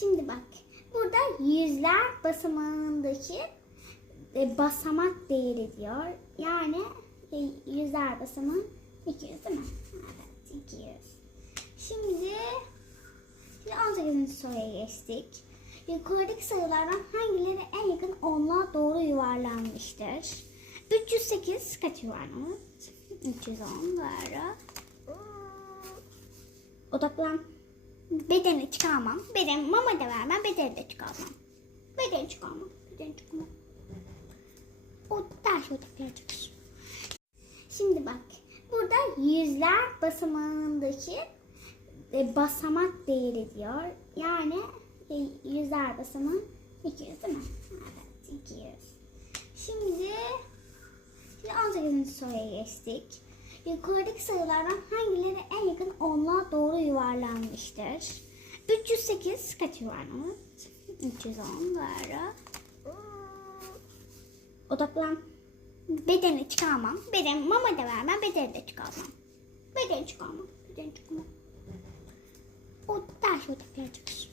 Şimdi bak. Burada yüzler basamağındaki e, basamak değeri diyor. Yani e, yüzler basamağı 200 değil mi? Evet 200. Şimdi, şimdi 18. soruya geçtik. Yukarıdaki sayılardan hangileri en yakın onluğa doğru yuvarlanmıştır? 308 kaç yuvarlanır? 310 doğru. Odaklan. Bedeni çıkarmam. Beden mama da vermem. Bedeni de çıkarmam. Bedeni çıkarmam. Bedeni çıkarmam. O ders odaklanacak. Şimdi bak. Burada yüzler basamağındaki e, basamak değeri diyor. Yani e, yüzler basamağı 200 değil mi? Evet 200. Şimdi, şimdi 18. soruya geçtik. Yukarıdaki sayılardan hangileri en yakın onluğa doğru yuvarlanmıştır? 308 kaç yuvarlanır? 310 doğru. Odaklan. Bedeni çıkarmam. Beden mama da vermem. Bedeni de çıkarmam. Bedeni çıkarmam. Bedeni çıkarmam. O ders odaklanacak.